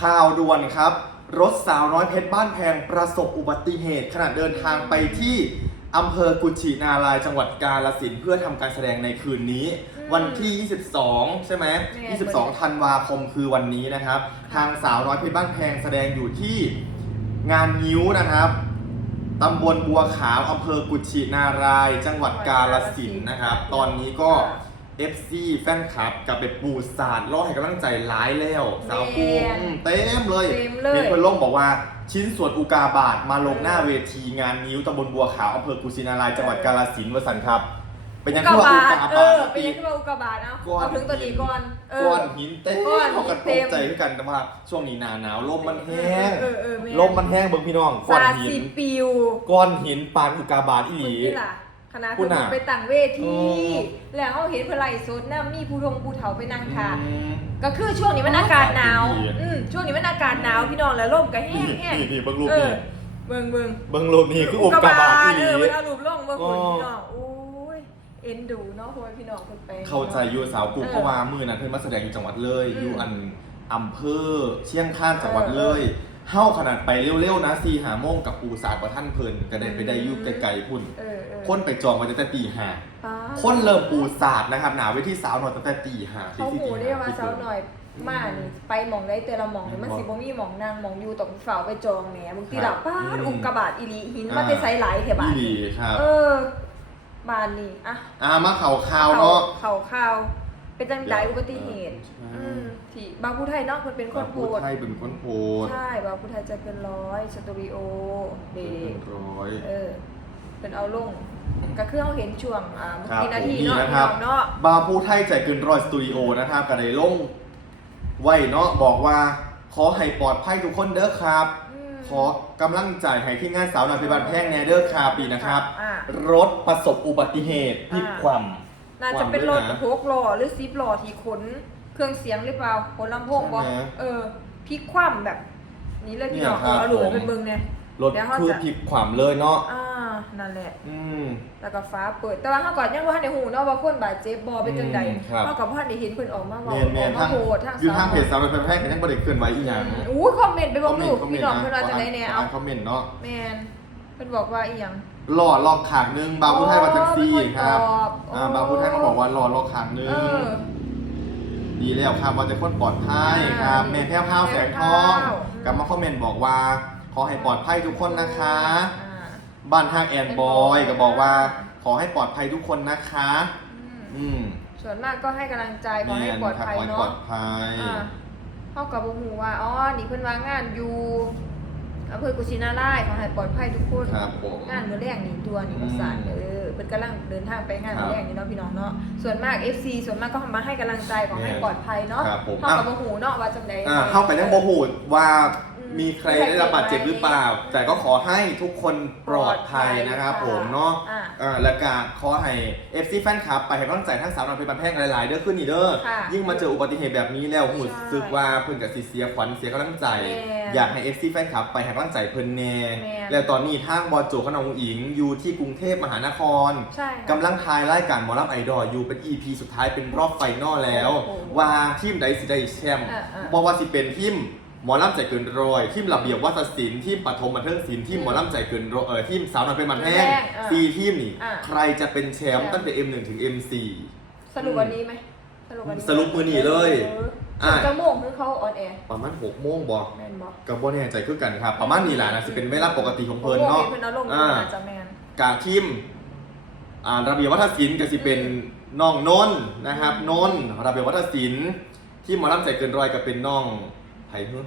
ข่าวด่วนครับ รถสาวน้อยเพชรบ้านแพงประสบอุบัติเหตุ ขณะเดินทางไปที่อำเภอกุชินารายจังหวัดกาฬสินธุ์เพื่อทำการแสดงในคืนนี้ อืมวันที่ 22 ใช่ไหมยังไง22ธันวาคมคือวันนี้นะครับ ทางสาวน้อยเพชรบ้านแพงแสดงอยู่ที่งานงิ้วนะครับตำบลบัวขาวอำเภอกุชินาราย จังหวัดกาฬสินธุ์นะครับ ตอนนี้ก็ FC แฟนคลับกับเป็ดปูศาสตร์รอให้กำลังใจร้ายแล้ว สาวปูแม่นอืมเต็มเลยเต็มเลยเห็นคนลงบอกว่าชิ้นส่วนอุกาบาตมาลงหน้าเวทีงานนิ้วตำบลบัวขาวอำเภอกุชินารายจังหวัดกาฬสินธุ์วสันครับ เป็นยังไงว่าอุกาเอบาตอเป็นยังไงว่าอุกกาบาตเอาก้อนเอาถึงตัวนี้ก่อนเออ ก้อนหินเต็มก้อนหินเขากระตเต็กมใจขึ้นกันแต่ว่าช่วงนี้หนาหนาวลมมันแห้งเออเออแลมมันแห้งเบิ่งพี่น้องก้อนซาหิซินปิวก้อนหินปานอุกาบาตอีหคุณลีนี่ล่ะ คณะคุคุณณน่ะไปตั้งเวทีอืมแล้วเขาเห็นเพนไลฟ์สดนะมีผู้ทงผู้เฒ่าไปนั่งค่ะอืมก็คือช่วงนี้มันอากาศหนาวดีอืมช่วงนี้มันอากาศหนาวพี่น้องแล้วร่มก็แห้นี่งแห้งนี่นี่เบิ่งรูปเอนี่อเบิ่งเบิ่งเบิ่งรูปนี่คืออุกาบาตอีหเอลีอมันเอารูปล่องเบิ่งคนอ๋อพี่น้องโอ้ยเอ็นดูเนาะพ่อแม่พี่น้องคนไปเข้าใจอยู่สาวกลุ่มเออเพราะว่ามือนั้นเพิ่นมาแสดงอยู่จังหวัดเลยอืมอยู่อันอำเภอเชียงคานจังหวัดเออเลยเฮ้าขนาดไปเร็วๆนะซีหาโมงกับปูสาดกว่าท่านเพิ่นก็ได้ไปได้อยู่ไกลๆพุ่น เออเออ คนไปจองไว้ตั้งแต่ตีห้าป๊าคนเริ่มปูสาดนะครับหนาไว้ที่สาวหน่อยตั้งแต่ตีห้าเขาหูได้ว่าเช้าหน่อยมานี่ไปหมองได้แต่ละหมองนี่มันสิบ่มีหมองนางหมองอยู่ตรงเฝ้าไปจองแหนบางทีหลับป้าดอุกกาบาตอีหลีหินมันไปไซไหลแถวบ้านดีครับเออบ้านนี่อะอ่ามาเข่าข่าวเนาะ เขาข่าวเป็นจังไดอุบัติเหตุใช่ อืมที่บางผู้ไทยเนาะมันเป็นคนโพพูดด ไทยเป็นคนโพดใช่บางผู้ไทยจะเป็นร้อยสตูดิโอเดเป็นร้อย เออ เป็นเอาลงก็คือเราเห็นช่วงอ่าครับกี่นาผมทีนี่เนาะนะครับ เนาะ บาร์พูไทยใจเกินร้อยสตูดิโอนะครับก็ได้ลง ไว้เนาะบอกว่า ขอให้ปลอดภัยทุกคนเด้อครับมขอกำลังใจให้ที่งานสาวนาพิบันแพงแนเดอร์คาปีนะครับ อ่ารถประสบอุบัติเหตุพลิกอ่าคว่น่าจะเป็นรถวางด้วยนะหกล้อหรือซิปล้อที่ขนเครื่องเสียงหรือเปล่าขนลำโพงบ่ใช่ไหมเออพลิกคว่ำแบบ นี้เลยพี่น้องเนี่ยครับเอาหลุมผมเป็นเบิ่งเนี่ยรถเดี๋ยวเขาคือจะ พลิกคว่ำเลยเนาะ อ่า นั่นแหละ อืม แล้วก็ฟ้าเปิด แต่ว่าเขาก่อนยังว่าในหูเนาะว่าคนบาดเจ็บบ่เป็นจังใดอืมครับเขากับพ่อได้เห็นเพิ่นออกมาบอกเมียนเมีอยนอกมาทางโหดทางอยู่ทางเพจสสาวนาพิบันแพงกันยังบ่ได้เคลื่อนไหวอีหยังอู้คอมเมนต์ไปบอกลูกพี่น้องเพิ่นว่าจังไดแน่เอาคอมเมนต์เนาะแม่นเพิ่นบอกว่าอีหยัง หล่อลอกขางนึงบาร์พูไทยมาจากซี่อ๋อเป็นคนครับตอบ อ่าอ๋อบาร์พูไทยมาบอกว่าหล่อลอกขางนึเองอดีแล้วครับว่าจะคนปลอดภัยอ่าครับแม่แพ้วพราวแสงทองแพรวพราวกลับมาคอมเมนต์บอกว่า ขอให้ปลอดภัยทุกคนนะคะ อ่า บ้านทางแอนบอยก็บอกว่า ขอให้ปลอดภัยทุกคนนะคะ อืมอืมส่วนมากก็ให้กำลังใจขอให้ปลอดภัยขอให้ปลเนาะอดภัยอ่าเขากับบ่ฮู้ว่าอ๋อนี่เพิ่นว่างานอยู่อำเภอกุชินารายขอให้ปลอดภัยทุกคนครับผมงานมื้อแรกนี่ตัวนี่ประสานอืมเออเพิ่นกำลังเดินทางไปงานครับมื้อแรกนี่เนาะพี่น้องเนาะส่วนมาก FC ส่วนมากก็มาให้กำลังใจขอให้แม่ปลอดภัยเนาะครับผมเขากับบ่ฮู้เนาะว่าจังได๋อ่าเข้าไปยังโบหูดว่าอื มมีใครได้รับบาดเจ็บหรือเปล่า แต่ก็ขอให้ทุกคนปลอดภัยนะครับผมเนาะอ่าอ่าและการขอให้ FC แฟนคลับ ไปให้กำลังใจทั้งสาวน้อยเพชรบันแพงหลายๆเด้อขึ้นนี่เด้อค่ะยิ่งมาเจออุบัติเหตุแบบนี้แล้วหูใช่สึกว่าเพิ่นกับสิเสียขวัญเสียกำลังใจ แม่อยากให้ FC แฟนคลับไปให้กำลังใจเพิ่นแน่แม่แล้วตอนนี้ทางบอโจขนองอิงอยู่ที่กรุงเทพมหานคร ใช่ค่ะกำลังทายรายการหมอลำไอดอลอยู่เป็น EP สุดท้ายเป็นรอบไฟนอลแล้ว โอ้โหว่าทีมใดสิได้แชมป์อ่าอ่าบอกว่าสิเป็นทีม หมอลำใจเกินร้อยทีมระเบียบวัฒนศิลป์ทีมปฐมบันเทิงศิลป์ทีมหมอลำใจเกินร้อยเออทีมสาวน้อยเป็นมันแห้งแห้งอ่าสี่ทีมนี่อ่าใครจะเป็นแชมป์แชมป์ตั้งแต่ M1 ถึง M4 สรุปวันนี้ไหมสรุปวันนี้สรุปมื้อนี้เลยเอออะจะโมงคือเขาออนแอร์ประมาณ6โมงบอกแม่นบอกกับบ่แน่ใจคือกันครับ ประมาณนี้แหละนะสิเป็นเวลาปกติของเพิ่นเนาะ เพิ่นเอาลงอ่า อาจจะแม่นกาทีมอ่าระเบียบวัฒนศิลป์ก็สิเป็นน้องนนท์นะครับนนท์ระเบียบวัฒนศิลป์ที่หมอลำใจเกินร้อยก็เป็นน้อง ไผ่เพิ่น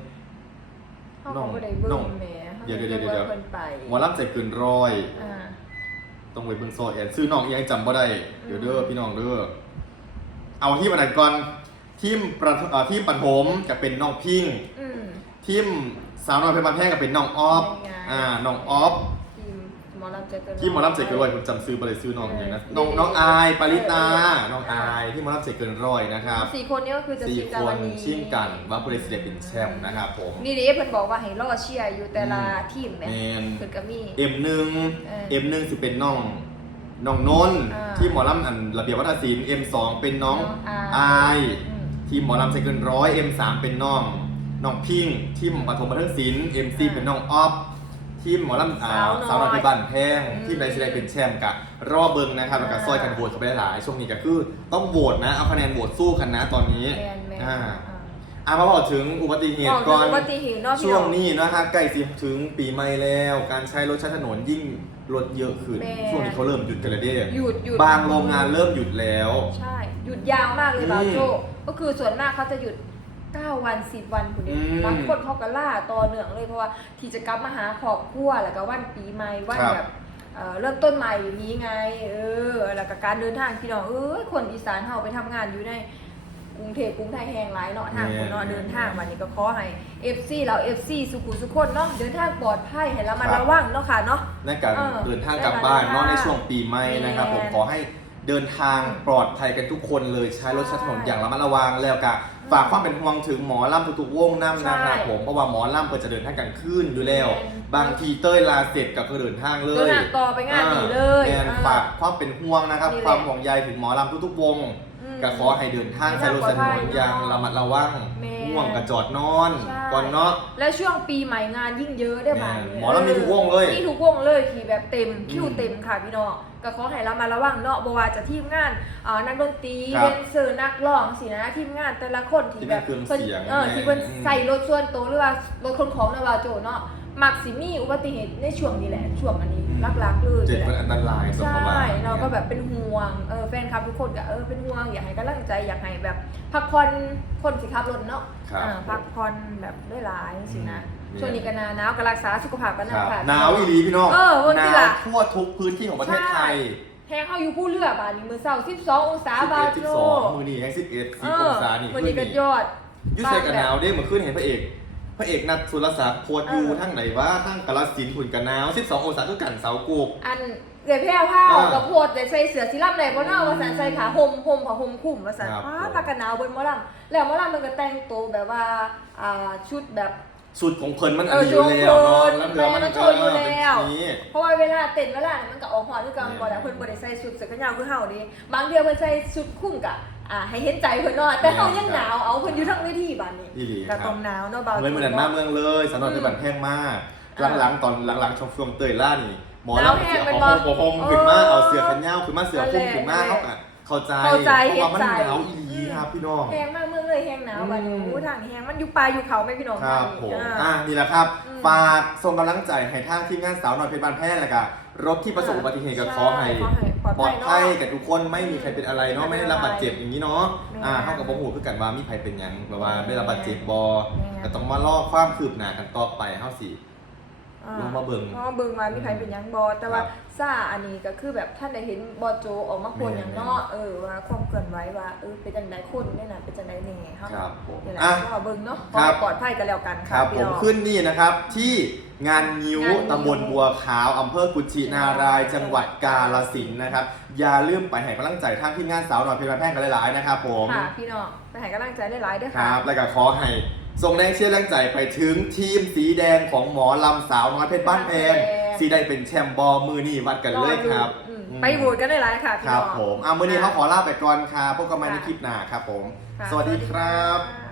เขาก็บ่ได้เบิ่น้องงแหมเดี๋ยวเดี๋ยวเดี๋ยวเดี๋ยวเพิ่นไปหมอลำใจเกินร้อย อ่า ต้องไปเบิ่งโซแอนซื้อน้องยังจำบ่ได้ เดี๋ยวเด้อพี่น้องเด้อ เอาที่มันก่อนทีมประเอ่อทีมปันผมกับเป็นน้องพิง อืม ทีมสาวน้อยเพชรบานแพงกับเป็นน้องออฟ เป็นไง อ่า น้องออฟทีมหมอ ลำใจเกินที่หมอลำใจเกินร้อยผมจำซื้อไปเลยซื้อน้องอย่างนะเออน้องน้องอายปาริตาเออเออน้องอายที่หมอลำใจเกินร้อยนะครับสี่คนนี้ก็คือจะสี่ชิงกัคนวันนี้ชิงกันว่าผู้ใดสิได้เป็นแชมป์นะครับผม นี่ดิเพิ่นบอกว่าให้รอเชียร์อยู่แต่ละอืมทีมแหมแมนเพิ่นก็มี เอ็มหนึ่งเออเอ็มหนึ่งสิเป็นน้องน้องนนท์อ่าที่หมอลำอันระเบียบวัฒนศิลป์เอ็มสองเป็นน้องน้องออายายอืม ทีมหมอลำใจเกินร้อยเอ็มสามเป็นน้องน้องพิงทีมปฐมบันเทิงศิลป์เอ็มซีเป็นน้องออฟ ทีมหมอลำอ่าสาวน้อยสาวน้อยเพชรบ้านแพงอืมทีมใดสิได้เป็นแชมป์กะรอเบิงนะครับแล้วก็อ่าซอยกันโหวตเข้าไปหลายๆช่วงนี้ก็คือต้องโหวตนะเอาคะแนนโหวตสู้กันนะตอนนี้แมนแมนอ่าอ่าอะมาบอกถึงอุบัติเหบตุอกก่อนถึงอุบัติเหตุเนาะพี่ช่วงน้อนี้นะฮะใกล้สิถึงปีใหม่แล้ว การใช้รถใช้ถนนยิ่งรถเยอะขึ้น แม่ ช่วงนี้เขาเริ่มหยุดกันแล้วเด้หยุดหยุดบางโรงงานเริ่มหยุดแล้ว ใช่ หยุดยาวมากเลยอืม บางโจก็คือส่วนมากเขาจะหยุด 9 วัน 10 วันคุณเองอืมบางคนเขาก็ล่าต่อเนื่องเลยเพราะว่าที่จะกลับมาหาครอบครัวแล้วก็วันปีใหม่วันครับ แบบเอ่อเริ่มต้นใหม่อย่างนี้ไงเออแล้วก็การเดินทางพี่น้องเอ้ยคนอีสานเฮาไปทำงานอยู่ในกรุงเทพกรุงไทยแห่งหลายเนาะทางคนเนาะเดินทางวันนี้ก็ขอให้ FC เรา FC สุขุมสุขคนเนาะเดินทางปลอดภัยให้ระมัดระวังเนาะค่ะเนาะ ในการเออเดินทางกลับบ้านเนาะเดินทางในช่วงปีใหม่นะครับผมแม่ขอให้เดินทางปลอดภัยกันทุกคนเลยใช้รถใช้ถนนอย่างระมัดระวังแล้วก็ ฝากความเป็นห่วงถึงหมอลำทุกๆวงน้ำนะครับใช่ผมเพราะว่าหมอลำเปิดจะเดินทางกันขึ้นอยู่แล้วแม่นบางทีเต้ยลาเสร็จกับก็เดินทางเลยเดินทางต่อไปงานนี้เลยแม่นอ่า ฝากความเป็นห่วงนะครับ นี่แหละ ความห่วงใยถึงหมอลำทุกๆวง อืมก็ขอให้เดินทางใช้รถใช้ถนนอย่างระมัดระวังแม่ ง่วงกระจอดนอน ใช่ก่อนเนาะ และช่วงปีใหม่งานยิ่งเยอะได้ไหมแม่หมอลำมีทุกวงเลยมีทุกวงเลยขี่แบบเต็มคิวอืมเต็มค่ะพี่น้องก็ขอให้เรามาระวังเนาะบว่าจะทีมงานเอ่อนักดนตรีครับเดนเซอร์นักร้องสินะทีมงานแต่ละคนที่แบบที่เป็นเครื่องเสียงเออแม่ที่เพิ่นอืมใส่รถส่วนตัวหรือว่ารถคนของนะว่าโจเนาะ มักสิมีอุบัติเหตุในช่วงนี้แหละ ช่วงอันนี้ลักๆเลยเจ็บนี่มันแหละอันตรายสมใช่มติว่าเราก็แบบเป็นห่วงเออแฟนคลับทุกคนก็เออเป็นห่วงอยากให้กำลังใจอยากให้แบบ พักผ่อนคนสิขับรถเนาะครับอ่าพักผ่อนแบบได้หลายสินะอืมช่วงนี้ก็หนาหนาวก็รักษาสุขภาพกันคนะรับค่ะหนาวอีหลีพี่น้องเออเบิ่งหสินาวล่ะทั่วทุกพื้นที่ของประเทศไทยแห้งเข้าอยู่ผู้เลือกบาดนี้มือเศร้า12 องศาบา11โล12มือนี่แห้ง11เอ10องศานี่มือขึ้นนี้ก็นี่ยอดอยุ่ใส่กันหนาวเด้เมื่อคืนเห็นพระเอก พระเอกนัดสุรศักดิ์โพสต์อยู่เออ ทั้งไหนว่าทั้งกาลสินธุ์หุ่นกันหนาว 12 องศาทุกกันเสากูก อันเดี๋ยวแพ้ผ้าอ่ากับโพดแต่ใส่เสื้อสีลำไหนบ่เนาะว่าสันใส่ผ้าห่มห่มผ้าห่มคลุมว่าสันครับฟ้าปากกันหนาวเบิ่นหมอลำแล้วหมอลำมันก็แต่งตัวแบบว่าอ่าชุดแบบ สุดของเพิ่นมันเออันอดีอยู่แล้วเนาะโชว์แล้วเรือมันแม่มันโชเอว์อยู่อเป็นแล้วนี้ เพราะว่าเวลาเต้นเวลาเนี่ยมันก็ออกหอคือกันบ่ได้เพิ่นบ่ได้ใส่ชุดเสื้อกันยาวคือเฮาดิบางเดือนเพิ่นใส่ชุดคลุมกะ อ่าให้เห็นใจเพิ่นเนาะแต่เฮายังหนาวเอาเพิ่นอยู่ทั้งเวทีบัดนี้อีหลีคก็รับต้องหนาวเนาะบางเลยเหมือนมาเมืองเลยสำหรับเป็นบันแพงมากหลังๆตอนหลังๆช่วงช่วงเตยล่านี่หมอหนาวลำแห้เสีงยเป็นขบ่องโปงขึ้นมาเออเอาเสือขันยาวขึ้นมาเสือพุ่มขึ้นมานั่เขานแหละก็เข้าใจเข้าใจเพราะว่ามันเห็นใจหนาวอีหลีครับพี่น้องแห้งมากเมืองเลยแห้งหนาวบัดนี้อืม อู้ทางแห้งมันอยู่ป่าอยู่เขาแม่พี่น้องครับนี่ผม อ่า อะนี่แหละครับ อืมฝากส่งกำลังใจให้ทางทีมงานสาวหน่อยเพชรบานแพทย์แล้วก็ รถที่ประสบอุบัติเหตุกับใช่ขอให้ขอให้ปลอดปลภัอยดเนาะภัยกับทุกคนไม่มีใครเป็นอะไรเนาะไม่ไม่เป็นได้ไรรับบาดเจ็บอย่างนี้เนาะไม่อ่าเป็นไรเท่ากับบ่หูคือกันว่ามีใครเป็นหยังแบบว่าไม่ได้รับบาดเจ็บบอไม่เป็นไรแต่ต้องมาล่อความคืบหน้ากันต่อไปเฮาสิ อ่ลงมาเบิ่งลงมาเบิ่งว่ามีใครเป็นหยังบอแต่ว่าครับซ่าอันนี้ก็คือแบบท่านได้เห็นบอโจออกมาโพสต์อย่างเนาะเออว่าความเคลื่อนไหวว่าเออเป็นจังไดคนเนี่ยน่ะเป็นจังไดแหน่เฮาครับผมนี่แหละอะก็เบิ่งเนาะขครัอบให้ปลอดภัยกันแล้วกันครับพี่ผมน้อง ขึ้นนี่นะครับที่ งานนิ้วงานงิ้วตำบลบัวขาวอำเภอกุชินาราย จังหวัดกาฬสินธุ์นะครับ อย่าลืมไปให้กำลังใจทางที่งานสาวหน่อยเพชรบานแพทย์กันหลายๆนะครับผมค่ะพี่น้องไปให้กำลังใจหลายๆด้วยคค่ะ รับ แล้วก็ขอให้ส่งแรงเชียร์แรงใจไปถึงทีมสีแดงของหมอลำสาวน้อยเพชรบ้านแพงสีได้เป็นแชมป์บอลมือนี่วัดกันเลยครับอืมอืมไปโหวตกันได้หลายค่ะพี่ครัน้บองผมอะมือนี้เขาขอลาไปก่อนครับพบกันใหม่ในคลิปหน้าครับผม ค่ะ สวัสดีครับ สวัสดีค่ะ